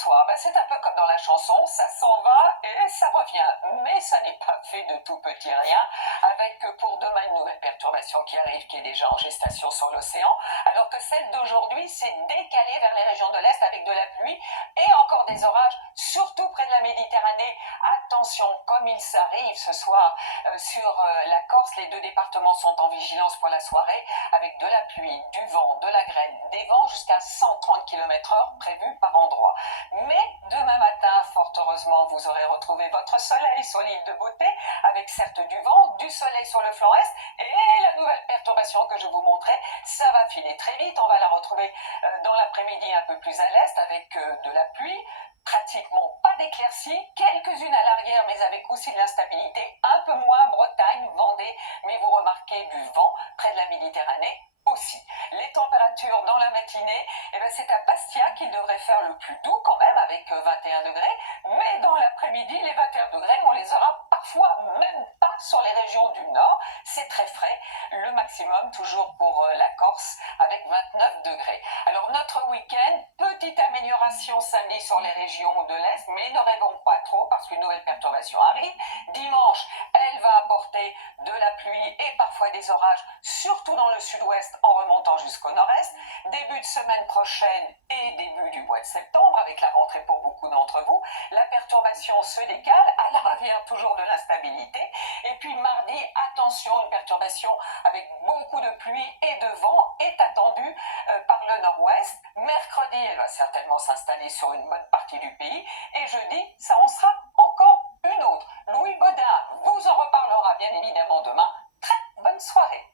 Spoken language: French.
bonsoir. C'est un peu comme dans la chanson, ça s'en va et ça revient. Mais ça n'est pas fait de tout petit rien, avec pour demain une nouvelle perturbation qui arrive, qui est déjà en gestation sur l'océan, alors que celle d'aujourd'hui s'est décalée vers les régions de l'Est avec de la pluie et encore des orages, surtout près de la Méditerranée. Attention, comme il s'arrive ce soir sur la Corse, les deux départements sont en vigilance pour la soirée, avec de la pluie, du vent, de la grêle, des vents jusqu'à 130 km/h prévus par endroit. Mais demain matin, fort heureusement, vous aurez retrouvé votre soleil sur l'île de Beauté, avec certes du vent, du soleil sur le flanc est, et la nouvelle perturbation que je vous montrais, ça va filer très vite. On va la retrouver dans l'après-midi un peu plus à l'est, avec de la pluie, pratiquement pas d'éclaircies, quelques-unes à l'arrière, mais avec aussi de l'instabilité, un peu moins Bretagne, Vendée, mais vous remarquez du vent près de la Méditerranée aussi. Les températures dans la matinée, c'est à Bastia qu'il devrait faire le plus doux quand même, avec 21 degrés, mais dans l'après-midi, les 21 degrés, on les aura parfois même pas sur les régions du nord. C'est très frais, le maximum toujours pour la Corse, avec 29 degrés. Alors notre week-end, petite amélioration samedi sur les régions de l'Est, mais ne rêvons pas trop parce qu'une nouvelle perturbation arrive. Dimanche, elle va apporter de la pluie et parfois des orages, surtout dans le sud-ouest en remontant jusqu'au nord-est. Début de semaine prochaine et début du mois de septembre, avec la rentrée pour beaucoup d'entre vous, la perturbation se décale, à l'arrière toujours de l'instabilité. Et puis mardi, attention, une perturbation avec beaucoup de pluie et de vent est attendue par le nord-ouest. Mercredi, elle va certainement s'installer sur une bonne partie du pays. Et jeudi, ça en sera encore une autre. Louis Baudin vous en reparlera bien évidemment demain. Très bonne soirée.